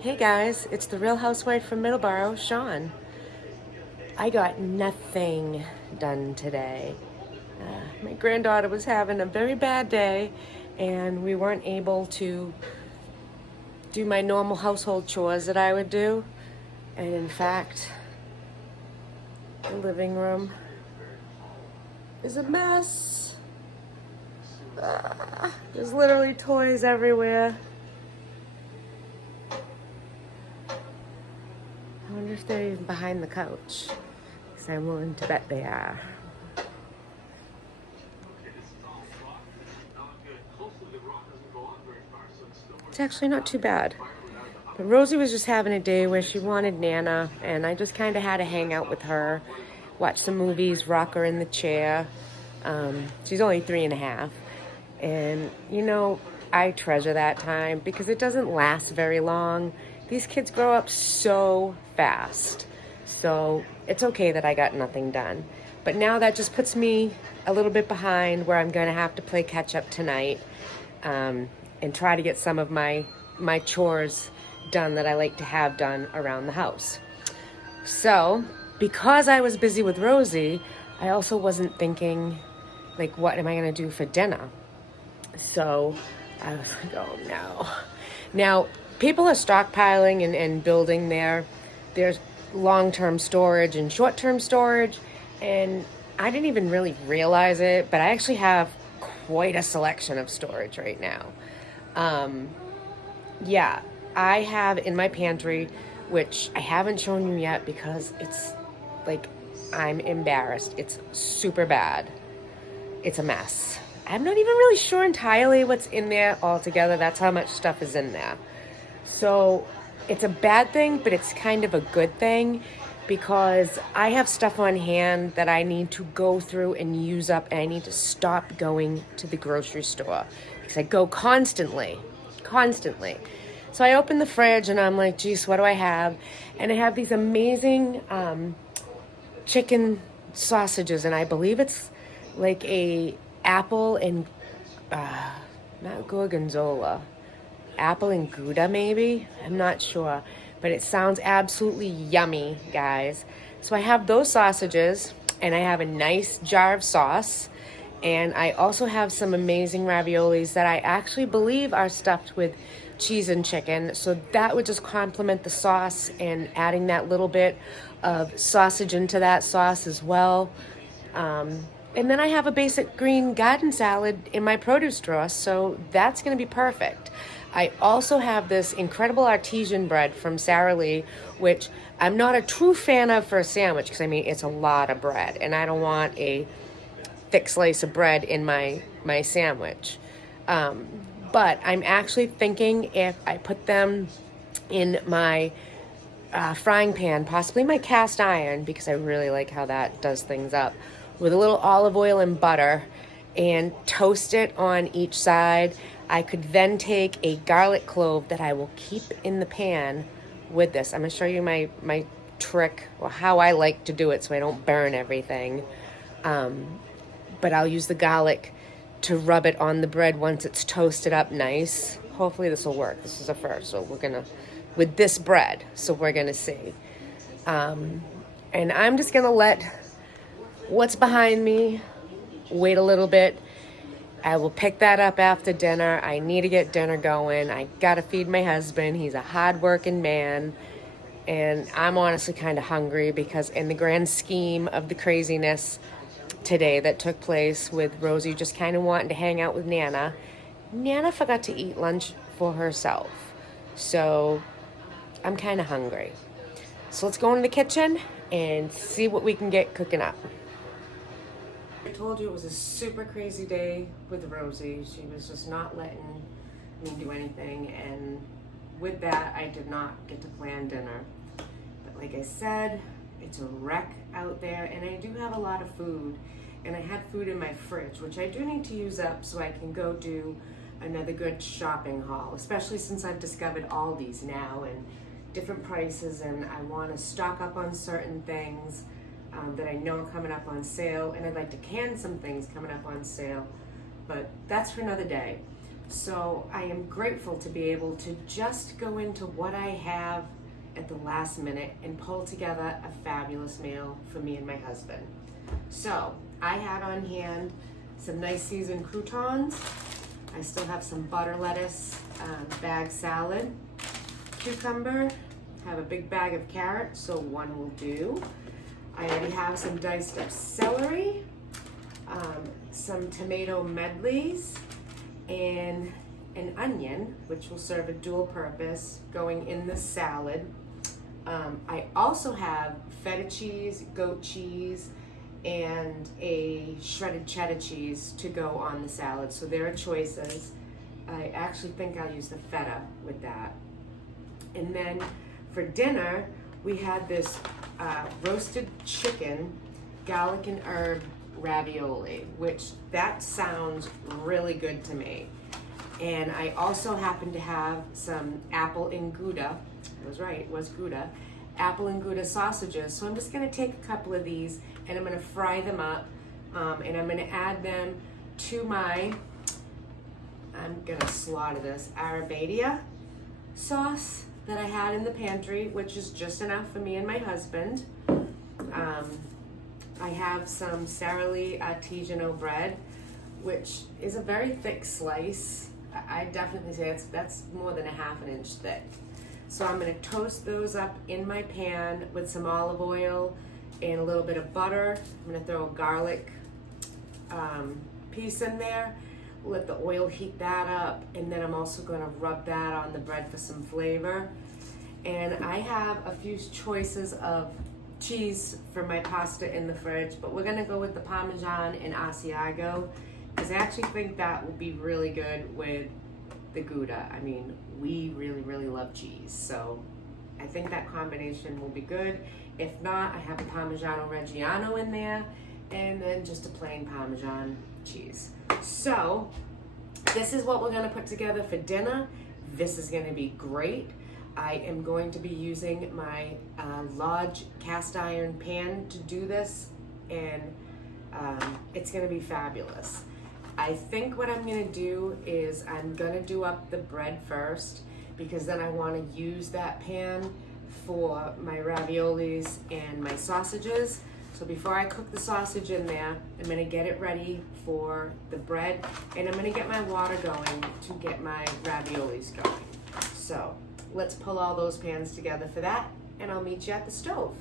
Hey guys, it's the Real Housewife from Middleborough, Sean. I got nothing done today. My granddaughter was having a very bad day, and we weren't able to do my normal household chores that I would do. And in fact, the living room is a mess. There's literally toys everywhere. I wonder if they're even behind the couch, because I'm willing to bet they are. It's actually not too bad. But Rosie was just having a day where she wanted Nana, and I just kind of had to hang out with her, watch some movies, rock her in the chair. She's only 3.5. And, I treasure that time because it doesn't last very long. These kids grow up so fast. So it's okay that I got nothing done. But now that just puts me a little bit behind where I'm going to have to play catch up tonight and try to get some of my chores done that I like to have done around the house. So because I was busy with Rosie, I also wasn't thinking, like, what am I going to do for dinner? So I was like, oh no. Now, people are stockpiling and building there's long-term storage and short-term storage, and I didn't even really realize it, but I actually have quite a selection of storage right now. Yeah, I have in my pantry, which I haven't shown you yet because it's like, I'm embarrassed. It's super bad. It's a mess. I'm not even really sure entirely what's in there altogether. That's how much stuff is in there. So it's a bad thing, but it's kind of a good thing because I have stuff on hand that I need to go through and use up, and I need to stop going to the grocery store because I go constantly. So I open the fridge and I'm like, geez, what do I have? And I have these amazing chicken sausages, and I believe it's like a apple and not gorgonzola, apple and Gouda maybe, I'm not sure, but it sounds absolutely yummy, guys. So I have those sausages, and I have a nice jar of sauce, and I also have some amazing raviolis that I actually believe are stuffed with cheese and chicken, so that would just complement the sauce, and adding that little bit of sausage into that sauce as well. And then I have a basic green garden salad in my produce drawer, so that's going to be perfect. I also have this incredible artesian bread from Sara Lee, which I'm not a true fan of for a sandwich because, it's a lot of bread, and I don't want a thick slice of bread in my sandwich. But I'm actually thinking if I put them in my frying pan, possibly my cast iron, because I really like how that does things up, with a little olive oil and butter, and toast it on each side. I could then take a garlic clove that I will keep in the pan with this. I'm going to show you my trick, or how I like to do it so I don't burn everything. But I'll use the garlic to rub it on the bread once it's toasted up nice. Hopefully this will work. This is a first, so we're going to, with this bread, so we're going to see. And I'm just going to let what's behind me wait a little bit. I will pick that up after dinner. I need to get dinner going. I gotta feed my husband. He's a hard-working man, and I'm honestly kind of hungry because in the grand scheme of the craziness today that took place with Rosie just kind of wanting to hang out with Nana forgot to eat lunch for herself. So I'm kind of hungry. So let's go into the kitchen and see what we can get cooking up. I told you it was a super crazy day with Rosie. She was just not letting me do anything, and with that, I did not get to plan dinner. But like I said, it's a wreck out there, and I do have a lot of food, and I had food in my fridge, which I do need to use up so I can go do another good shopping haul, especially since I've discovered Aldi's now and different prices, and I want to stock up on certain things that I know are coming up on sale, and I'd like to can some things coming up on sale, but that's for another day. So I am grateful to be able to just go into what I have at the last minute and pull together a fabulous meal for me and my husband. So I had on hand some nice seasoned croutons. I still have some butter lettuce, bag salad, cucumber, have a big bag of carrots, so one will do. I already have some diced up celery, some tomato medleys, and an onion, which will serve a dual purpose, going in the salad. I also have feta cheese, goat cheese, and a shredded cheddar cheese to go on the salad. So there are choices. I actually think I'll use the feta with that. And then for dinner, we had this roasted chicken, garlic and herb ravioli, which that sounds really good to me. And I also happen to have some apple and Gouda, I was right, it was Gouda, apple and Gouda sausages. So I'm just gonna take a couple of these and I'm gonna fry them up, and I'm gonna add them to my, I'm gonna slaughter this, Arrrggghhh sauce that I had in the pantry, which is just enough for me and my husband. I have some Sara Lee artisanal bread, which is a very thick slice. I definitely say that's more than a ½ inch thick. So I'm gonna toast those up in my pan with some olive oil and a little bit of butter. I'm gonna throw a garlic piece in there, let the oil heat that up, and then I'm also gonna rub that on the bread for some flavor. And I have a few choices of cheese for my pasta in the fridge, but we're gonna go with the Parmesan and Asiago, because I actually think that will be really good with the Gouda. I mean, we really, really love cheese, so I think that combination will be good. If not, I have a Parmigiano Reggiano in there, and then just a plain Parmesan cheese. So this is what we're gonna put together for dinner. This is gonna be great. I am going to be using my Lodge cast iron pan to do this, and it's gonna be fabulous. I think what I'm gonna do is I'm gonna do up the bread first, because then I wanna use that pan for my raviolis and my sausages. So before I cook the sausage in there, I'm gonna get it ready for the bread, and I'm gonna get my water going to get my raviolis going. So let's pull all those pans together for that, and I'll meet you at the stove.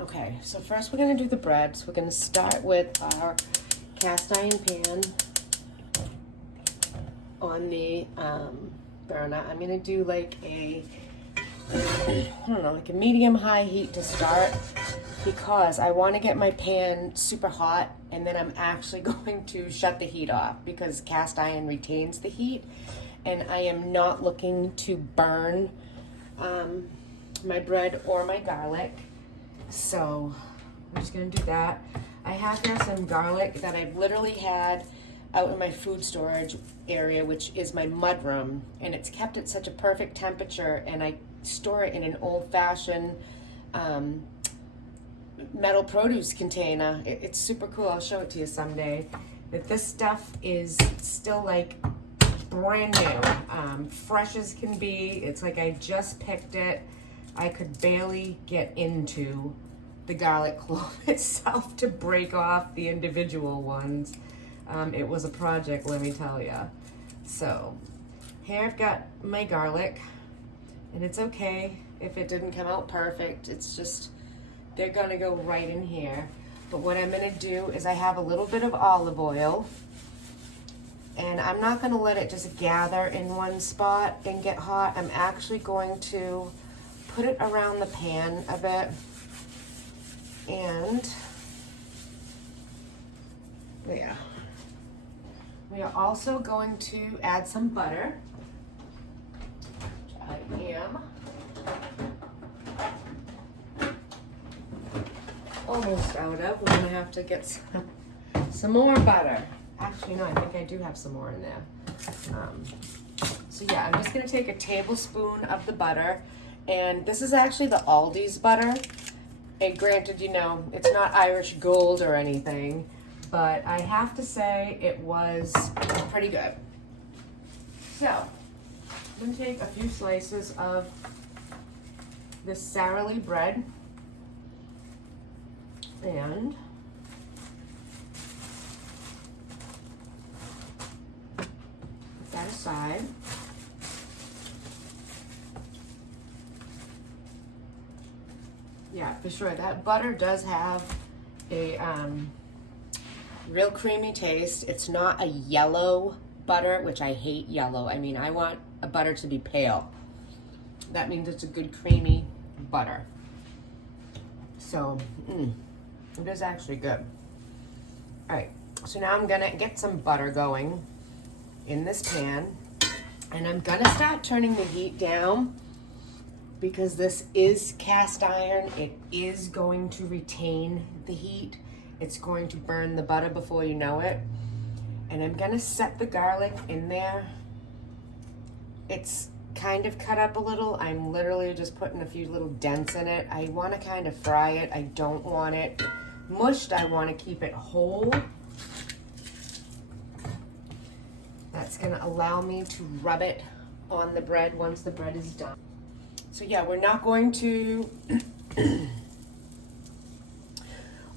Okay, so first we're gonna do the bread. So we're gonna start with our cast iron pan on the burner. I'm gonna do like a, I don't know, like a medium-high heat to start, because I wanna get my pan super hot, and then I'm actually going to shut the heat off, because cast iron retains the heat, and I am not looking to burn my bread or my garlic. So I'm just gonna do that. I have here some garlic that I've literally had out in my food storage area, which is my mudroom, and it's kept at such a perfect temperature, and I store it in an old-fashioned metal produce container. It's super cool. I'll show it to you someday. But this stuff is still like brand new, fresh as can be. It's like I just picked it. I could barely get into the garlic clove itself to break off the individual ones. It was a project, let me tell you. So here I've got my garlic, and it's okay if it didn't come out perfect. It's just, they're gonna go right in here. But what I'm gonna do is I have a little bit of olive oil, and I'm not gonna let it just gather in one spot and get hot. I'm actually going to put it around the pan a bit, and yeah. We are also going to add some butter, which I am almost out of. We're gonna have to get some more butter. Actually, no, I think I do have some more in there. So yeah, I'm just gonna take a tablespoon of the butter, and this is actually the Aldi's butter. And granted, you know, it's not Irish Gold or anything, but I have to say it was pretty good. So, I'm gonna take a few slices of this Sara Lee bread and put that aside. Yeah, for sure. That butter does have a real creamy taste. It's not a yellow butter, which I hate yellow. I mean, I want a butter to be pale. That means it's a good creamy butter. So, it is actually good. All right, so now I'm gonna get some butter going in this pan, and I'm gonna start turning the heat down because this is cast iron. It is going to retain the heat. It's going to burn the butter before you know it. And I'm gonna set the garlic in there. It's kind of cut up a little. I'm literally just putting a few little dents in it. I wanna kind of fry it. I don't want it mushed. I wanna keep it whole. That's gonna allow me to rub it on the bread once the bread is done. So yeah, we're not going to,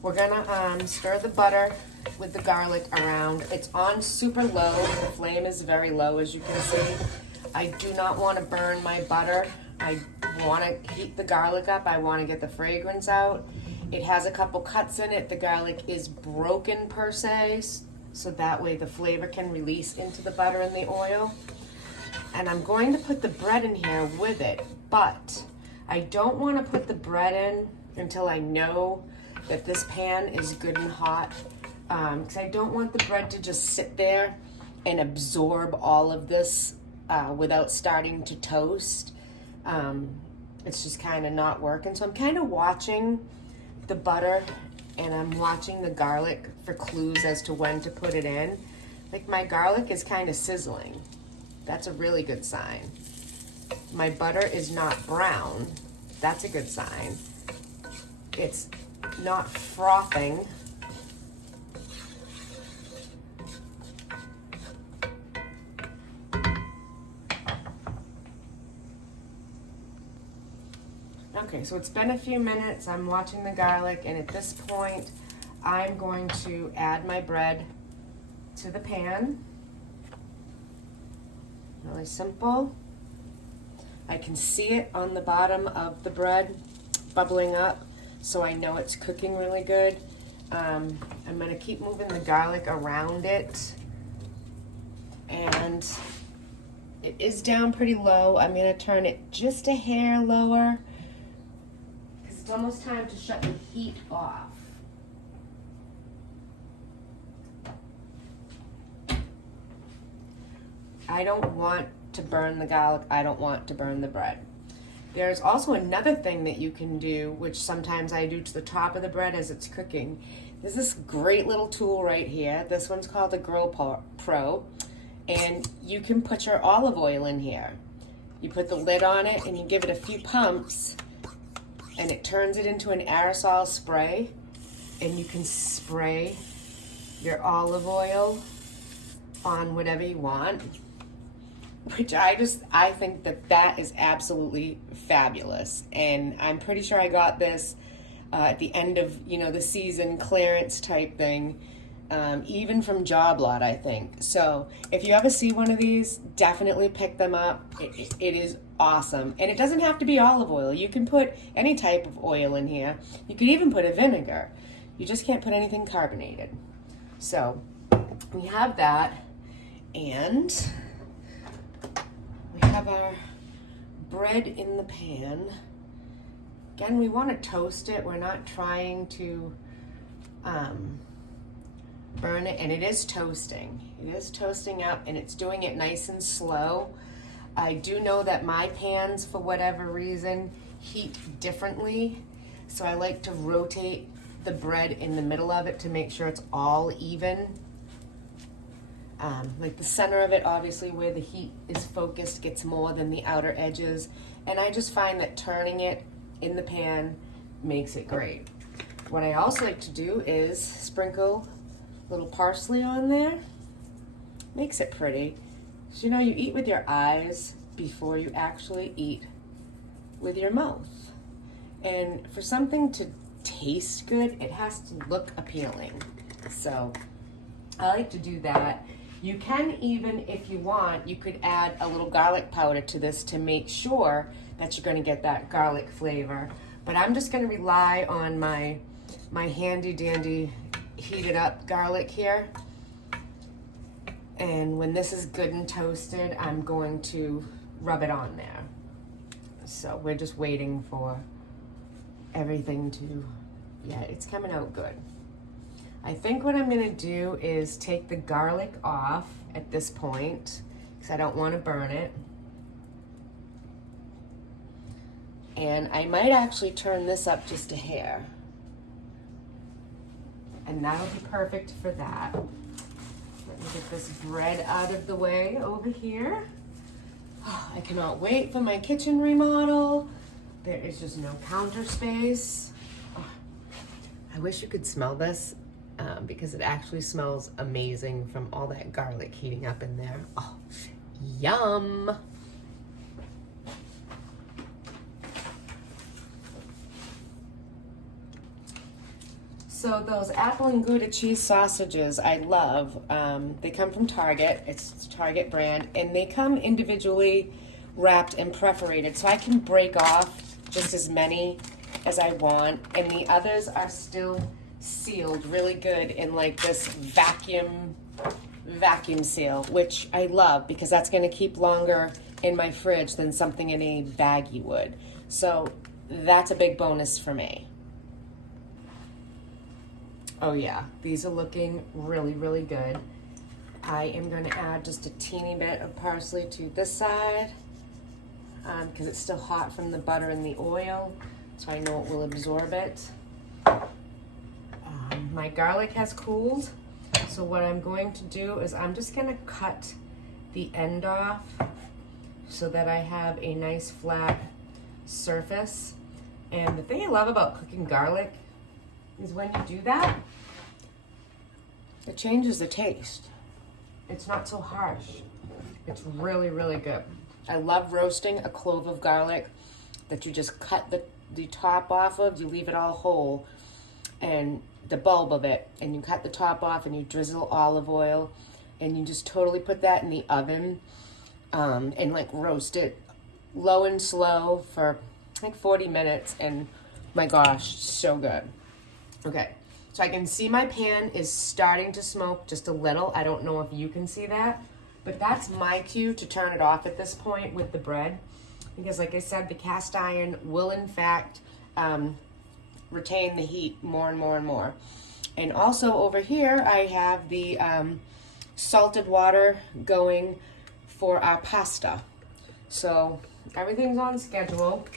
we're gonna stir the butter with the garlic around. It's on super low. The flame is very low, as you can see. I do not want to burn my butter. I want to heat the garlic up. I want to get the fragrance out. It has a couple cuts in it. The garlic is broken per se, so that way the flavor can release into the butter and the oil. And I'm going to put the bread in here with it, but I don't want to put the bread in until I know that this pan is good and hot, because I don't want the bread to just sit there and absorb all of this without starting to toast. It's just kind of not working. So I'm kind of watching the butter and I'm watching the garlic for clues as to when to put it in. Like, my garlic is kind of sizzling. That's a really good sign. My butter is not brown. That's a good sign. It's not frothing. Okay, so it's been a few minutes. I'm watching the garlic, and at this point, I'm going to add my bread to the pan. Really simple. I can see it on the bottom of the bread bubbling up, so I know it's cooking really good. I'm gonna keep moving the garlic around it, and it is down pretty low. I'm gonna turn it just a hair lower because it's almost time to shut the heat off. I don't want to burn the garlic. I don't want to burn the bread. There's also another thing that you can do, which sometimes I do to the top of the bread as it's cooking. There's this great little tool right here. This one's called the Grill Pro, and you can put your olive oil in here. You put the lid on it and you give it a few pumps, and it turns it into an aerosol spray, and you can spray your olive oil on whatever you want. Which I think that is absolutely fabulous. And I'm pretty sure I got this at the end of, the season clearance type thing, even from Job Lot, I think. So if you ever see one of these, definitely pick them up. It is awesome. And it doesn't have to be olive oil. You can put any type of oil in here. You could even put a vinegar. You just can't put anything carbonated. So we have that, and we have our bread in the pan. Again, we want to toast it. We're not trying to burn it, and it is toasting. It is toasting up, and it's doing it nice and slow. I do know that my pans, for whatever reason, heat differently, so I like to rotate the bread in the middle of it to make sure it's all even. Like the center of it, obviously, where the heat is focused, gets more than the outer edges. And I just find that turning it in the pan makes it great. What I also like to do is sprinkle Little parsley on there. Makes it pretty. So, you know, you eat with your eyes before you actually eat with your mouth. And for something to taste good, it has to look appealing. So I like to do that. You can even, if you want, you could add a little garlic powder to this to make sure that you're going to get that garlic flavor. But I'm just going to rely on my handy dandy heated up garlic here. And when this is good and toasted, I'm going to rub it on there. So we're just waiting for everything to, yeah, it's coming out good. I think what I'm gonna do is take the garlic off at this point because I don't want to burn it. And I might actually turn this up just a hair. And that'll be perfect for that. Let me get this bread out of the way over here. Oh, I cannot wait for my kitchen remodel. There is just no counter space. Oh, I wish you could smell this because it actually smells amazing from all that garlic heating up in there. Oh, yum. So those apple and Gouda cheese sausages I love. They come from Target. It's Target brand, and they come individually wrapped and perforated, so I can break off just as many as I want, and the others are still sealed really good in like this vacuum seal, which I love because that's going to keep longer in my fridge than something in a baggie would. So that's a big bonus for me. Oh yeah, these are looking really, really good. I am going to add just a teeny bit of parsley to this side because it's still hot from the butter and the oil, so I know it will absorb it. My garlic has cooled, so what I'm going to do is I'm just going to cut the end off so that I have a nice flat surface. And the thing I love about cooking garlic is when you do that, it changes the taste. It's not so harsh. It's really, really good. I love roasting a clove of garlic that you just cut the top off of. You leave it all whole and the bulb of it, and you cut the top off and you drizzle olive oil and you just totally put that in the oven and like roast it low and slow for like 40 minutes, and my gosh, so good. Okay, so I can see my pan is starting to smoke just a little. I don't know if you can see that, but that's my cue to turn it off at this point with the bread, because like I said, the cast iron will in fact retain the heat more and more and more. And also over here, I have the salted water going for our pasta. So everything's on schedule.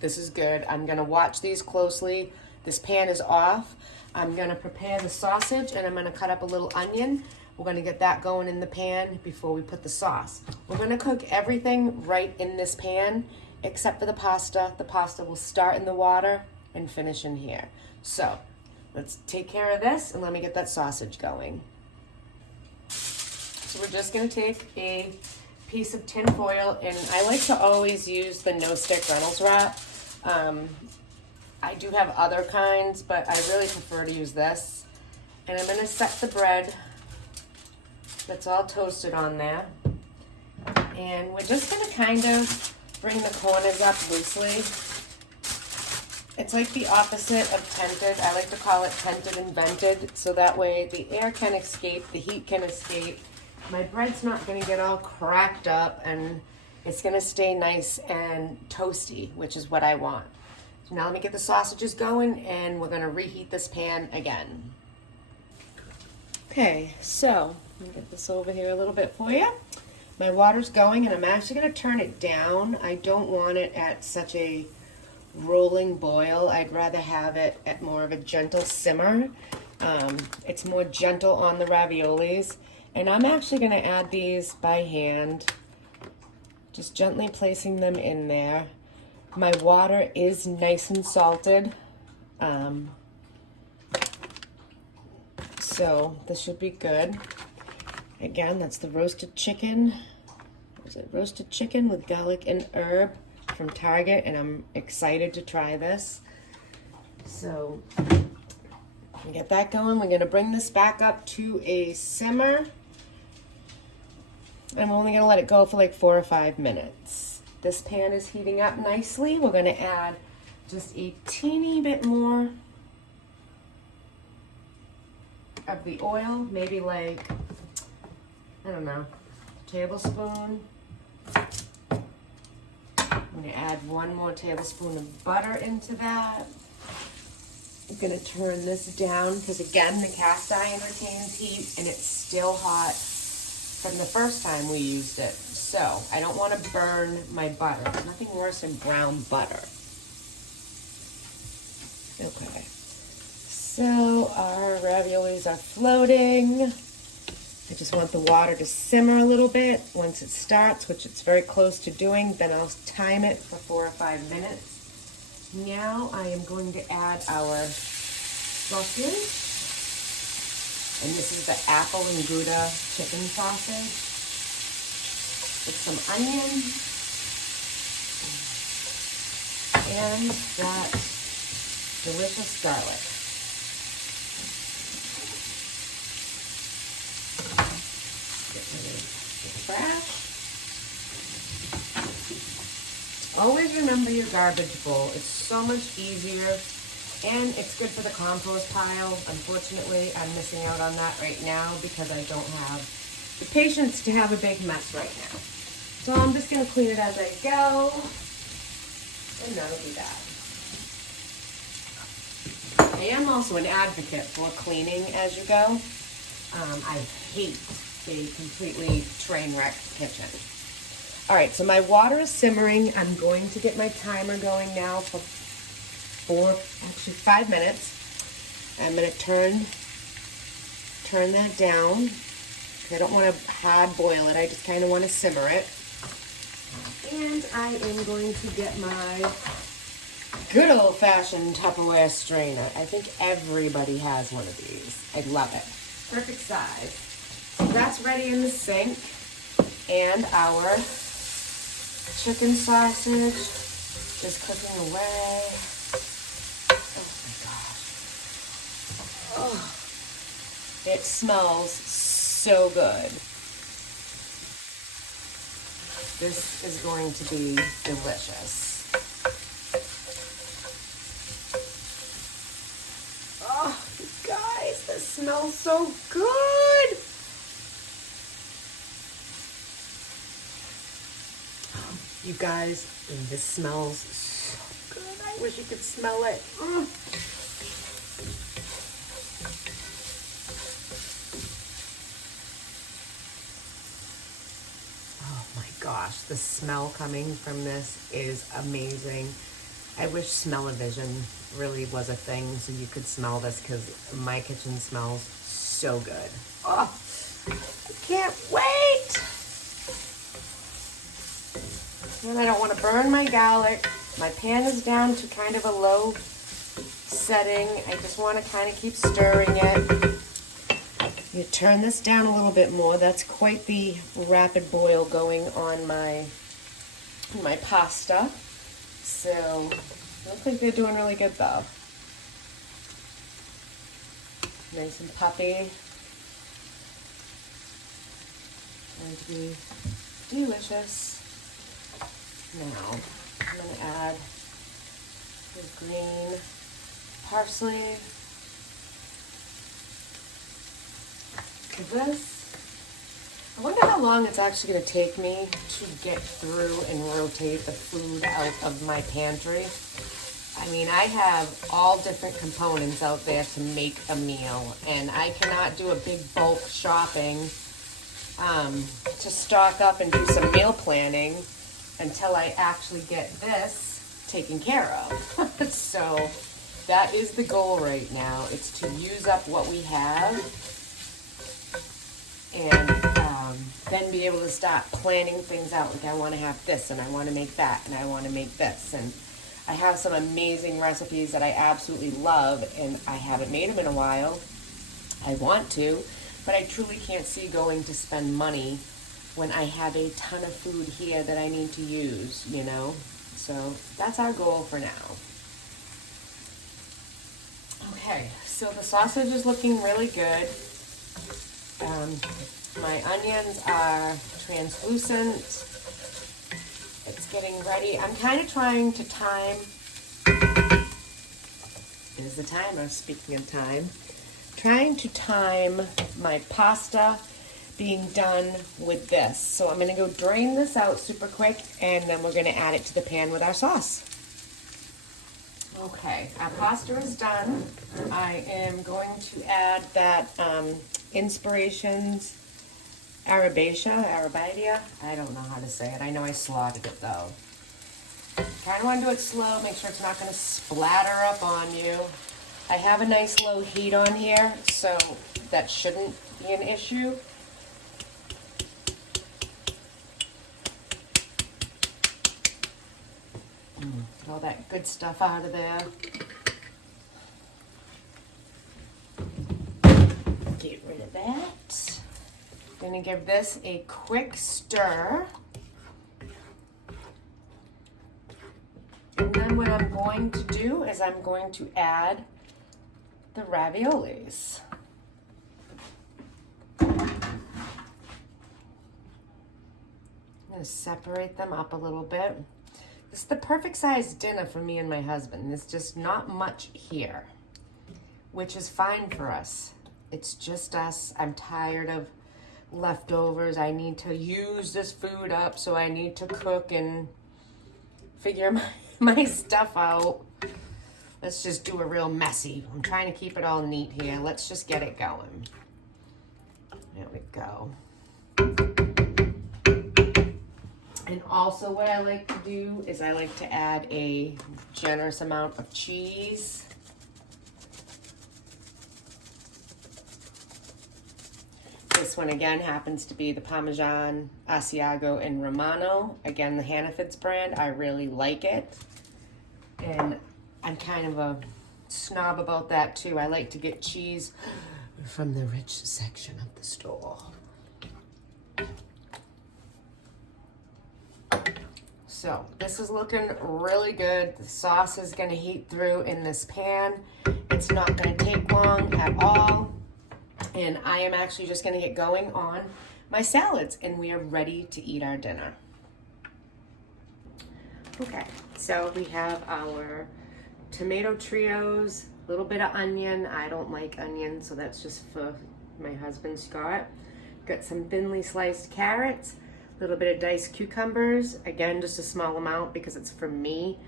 This is good. I'm gonna watch these closely. This pan is off. I'm gonna prepare the sausage and I'm gonna cut up a little onion. We're gonna get that going in the pan before we put the sauce. We're gonna cook everything right in this pan except for the pasta. The pasta will start in the water and finish in here. So let's take care of this and let me get that sausage going. So we're just gonna take a piece of tin foil, and I like to always use the no stick Reynolds wrap. I do have other kinds, but I really prefer to use this. And I'm gonna set the bread that's all toasted on there. And we're just gonna kind of bring the corners up loosely. It's like the opposite of tented. I like to call it tented and vented, so that way the air can escape, the heat can escape. My bread's not gonna get all cracked up, and it's gonna stay nice and toasty, which is what I want. So now let me get the sausages going, and we're gonna reheat this pan again. Okay, so let me get this over here a little bit for you. My water's going, and I'm actually gonna turn it down. I don't want it at such a rolling boil. I'd rather have it at more of a gentle simmer. It's more gentle on the raviolis. And I'm actually gonna add these by hand, just gently placing them in there. My water is nice and salted. So this should be good. Again, that's the roasted chicken. Is it roasted chicken with garlic and herb from Target, and I'm excited to try this. So get that going. We're gonna bring this back up to a simmer, and we're only gonna let it go for like 4 or 5 minutes. This pan is heating up nicely. We're gonna add just a teeny bit more of the oil, maybe like, I don't know, a tablespoon. I'm gonna add 1 more tablespoon of butter into that. I'm gonna turn this down because again, the cast iron retains heat and it's still hot from the first time we used it. So I don't wanna burn my butter. There's nothing worse than brown butter. Okay, so our raviolis are floating. I just want the water to simmer a little bit. Once it starts, which it's very close to doing, then I'll time it for 4 or 5 minutes. Now I am going to add our sausage. And this is the apple and Gouda chicken sausage with some onion and that delicious garlic. Trash. Always remember your garbage bowl. It's so much easier and it's good for the compost pile. Unfortunately, I'm missing out on that right now because I don't have the patience to have a big mess right now. So I'm just going to clean it as I go, and that'll be that. I am also an advocate for cleaning as you go. I hate a completely train wreck kitchen. All right, so my water is simmering. I'm going to get my timer going now for 5 minutes. I'm going to turn that down. I don't want to hard boil it. I just kind of want to simmer it. And I am going to get my good old-fashioned Tupperware strainer. I think everybody has one of these. I love it. Perfect size. So that's ready in the sink. And our chicken sausage is cooking away. Oh my gosh. Oh, it smells so good. This is going to be delicious. Oh, you guys, this smells so good. You guys, this smells so good. I wish you could smell it. Oh my gosh, the smell coming from this is amazing. I wish smell-o-vision really was a thing so you could smell this because my kitchen smells so good. Oh, I can't wait. And I don't want to burn my garlic. My pan is down to kind of a low setting. I just want to kind of keep stirring it. You turn this down a little bit more. That's quite the rapid boil going on my pasta. So I don't think they're doing really good though. Nice and puffy. Going to be delicious. Now, I'm going to add the green parsley to this. I wonder how long it's actually going to take me to get through and rotate the food out of my pantry. I mean, I have all different components out there to make a meal, and I cannot do a big bulk shopping to stock up and do some meal planning until I actually get this taken care of. So that is the goal right now. It's to use up what we have and then be able to start planning things out. Like I want to have this and I want to make that and I want to make this. And I have some amazing recipes that I absolutely love and I haven't made them in a while. I want to, but I truly can't see going to spend money when I have a ton of food here that I need to use, you know? So that's our goal for now. Okay, so the sausage is looking really good. My onions are translucent. It's getting ready. I'm kind of trying to time. There's the timer, speaking of time. Trying to time my pasta being done with this. So I'm going to go drain this out super quick, and then we're going to add it to the pan with our sauce. Okay, our pasta is done. I am going to add that Inspirations Arrrggghhh, I don't know how to say it. I know I slaughtered it though. Kind of want to do it slow, make sure it's not going to splatter up on you. I have a nice low heat on here, so that shouldn't be an issue. Get all that good stuff out of there. Get rid of that. Gonna give this a quick stir. And then what I'm going to do is I'm going to add the raviolis. I'm gonna separate them up a little bit. This is the perfect size dinner for me and my husband. There's just not much here, which is fine for us. It's just us. I'm tired of leftovers. I need to use this food up, so I need to cook and figure my stuff out. Let's just do a real messy. I'm trying to keep it all neat here. Let's just get it going. There we go. And also what I like to do is I like to add a generous amount of cheese. This one again happens to be the Parmesan, Asiago, and Romano. Again, the Hannaford's brand. I really like it. And I'm kind of a snob about that too. I like to get cheese from the rich section of the store. So this is looking really good. The sauce is gonna heat through in this pan. It's not gonna take long at all. And I am actually just gonna get going on my salads, and we are ready to eat our dinner. Okay, so we have our tomato trios, a little bit of onion. I don't like onion, so that's just for my husband, Scott. Got some thinly sliced carrots, a little bit of diced cucumbers. Again, just a small amount because it's for me.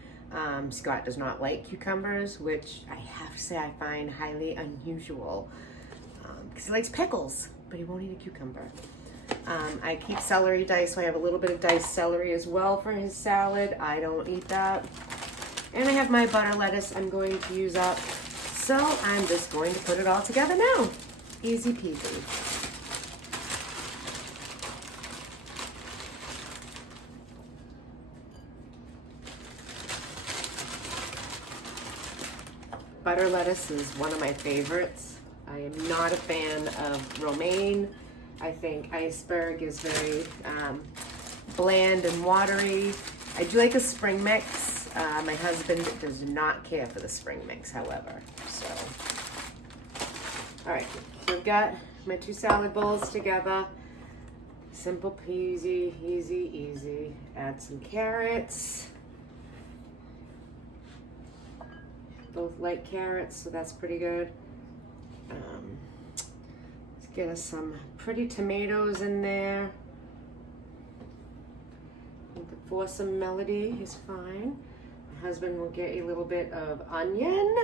Scott does not like cucumbers, which I have to say I find highly unusual because he likes pickles, but he won't eat a cucumber. I keep celery diced, so I have a little bit of diced celery as well for his salad. I don't eat that. And I have my butter lettuce I'm going to use up. So I'm just going to put it all together now. Easy peasy. Butter lettuce is one of my favorites. I am not a fan of romaine. I think iceberg is very bland and watery. I do like a spring mix. My husband does not care for the spring mix, however. So, all right, so I've got my two salad bowls together. Simple peasy, easy, easy. Add some carrots. Both like carrots, so that's pretty good. Let's get us some pretty tomatoes in there. For some melody is fine. My husband will get a little bit of onion.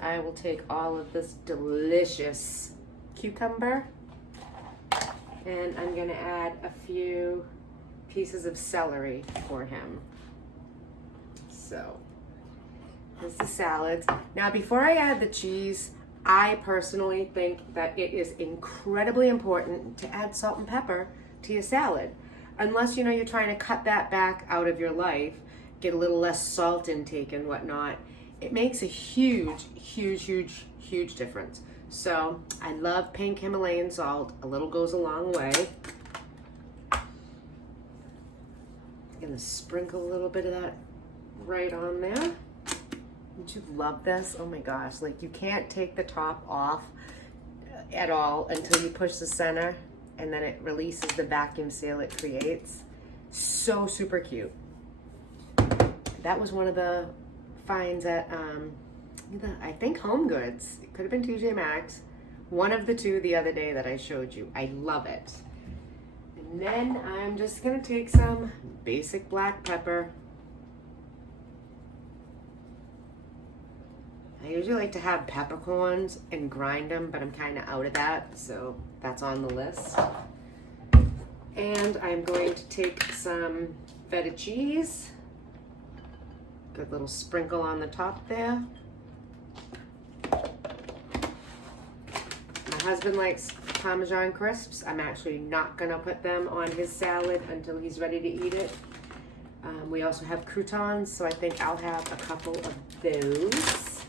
I will take all of this delicious cucumber, and I'm gonna add a few pieces of celery for him. So there's the salads. Now, before I add the cheese, I personally think that it is incredibly important to add salt and pepper to your salad. Unless, you know, you're trying to cut that back out of your life, get a little less salt intake and whatnot. it makes a huge, huge, huge, huge difference. So I love pink Himalayan salt. A little goes a long way. I'm gonna sprinkle a little bit of that right on there. Don't you love this? Oh my gosh, like you can't take the top off at all until you push the center, and then it releases the vacuum seal it creates. So super cute. That was one of the finds at I think Home Goods. It could have been TJ Maxx. One of the two the other day that I showed you. I love it. And then I'm just gonna take some basic black pepper. I usually like to have peppercorns and grind them, but I'm kind of out of that, so that's on the list. And I'm going to take some feta cheese. Good little sprinkle on the top there. My husband likes Parmesan crisps. I'm actually not gonna put them on his salad until he's ready to eat it. We also have croutons, so I think I'll have a couple of those.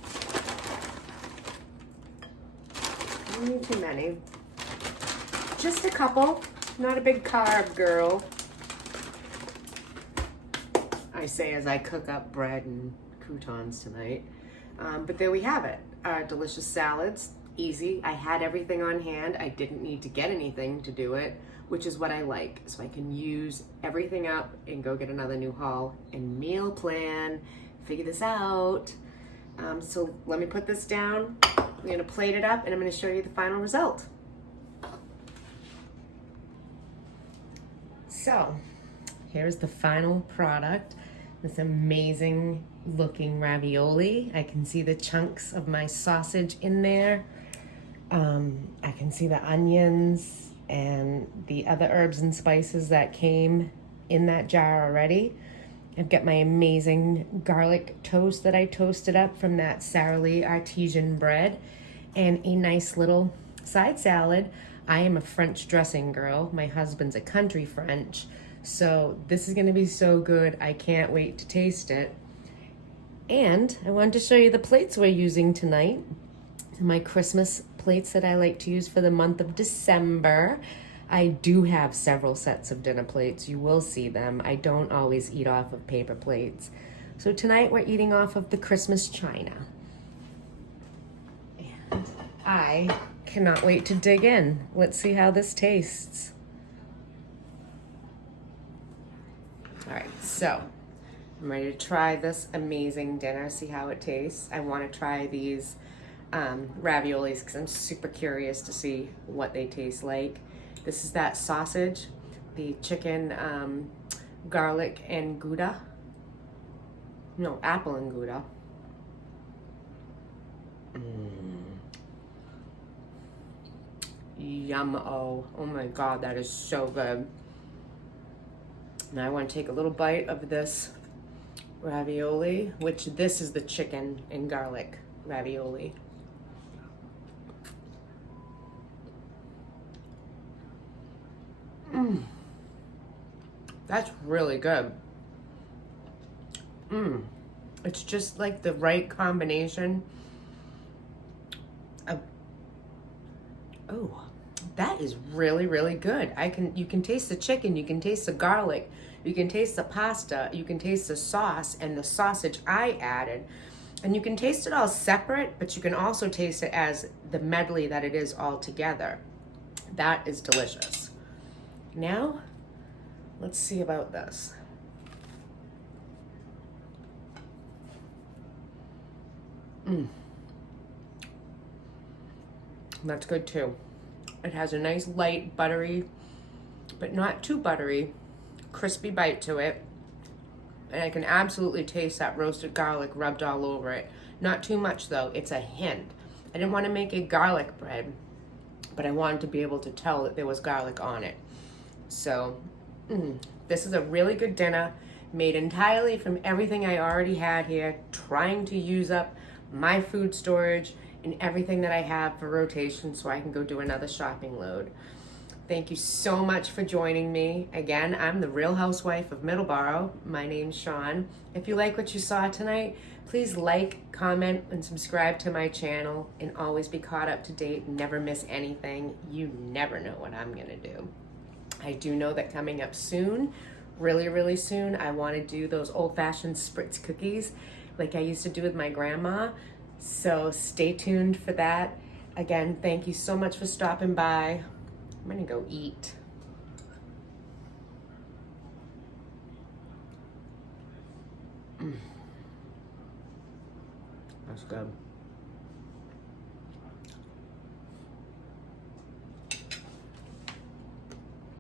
Don't need too many. Just a couple. Not a big carb girl. I say as I cook up bread and croutons tonight. But there we have it. Our delicious salads. Easy. I had everything on hand. I didn't need to get anything to do it, which is what I like. So I can use everything up and go get another new haul and meal plan. Figure this out. So let me put this down. I'm going to plate it up and I'm going to show you the final result. So here's the final product. This amazing looking ravioli. I can see the chunks of my sausage in there. I can see the onions and the other herbs and spices that came in that jar already. I've got my amazing garlic toast that I toasted up from that Sara Lee artisan bread, and a nice little side salad. I am a French dressing girl. My husband's a country French. So this is gonna be so good. I can't wait to taste it. And I wanted to show you the plates we're using tonight. My Christmas plates that I like to use for the month of December. I do have several sets of dinner plates. You will see them. I don't always eat off of paper plates. So tonight we're eating off of the Christmas china. And I cannot wait to dig in. Let's see how this tastes. All right, so I'm ready to try this amazing dinner, see how it tastes. I want to try these raviolis because I'm super curious to see what they taste like. This is that sausage, the chicken, garlic and Gouda. No, apple and Gouda. Yum-o. Oh my God, that is so good. Now I want to take a little bite of this ravioli, which this is the chicken and garlic ravioli. That's really good. It's just like the right combination of, oh, that is really, really good. You can taste the chicken, you can taste the garlic, you can taste the pasta, you can taste the sauce and the sausage I added. And you can taste it all separate, but you can also taste it as the medley that it is all together. That is delicious. Now, let's see about this. That's good too. It has a nice light, buttery, but not too buttery, crispy bite to it. And I can absolutely taste that roasted garlic rubbed all over it. Not too much though, it's a hint. I didn't want to make a garlic bread, but I wanted to be able to tell that there was garlic on it. So, this is a really good dinner, made entirely from everything I already had here, trying to use up my food storage and everything that I have for rotation so I can go do another shopping load. Thank you so much for joining me. Again, I'm the Real Housewife of Middleborough. My name's Sean. If you like what you saw tonight, please like, comment, and subscribe to my channel, and always be caught up to date and never miss anything. You never know what I'm gonna do. I do know that coming up soon, really, really soon, I want to do those old-fashioned spritz cookies like I used to do with my grandma. So stay tuned for that. Again, thank you so much for stopping by. I'm gonna go eat. That's good.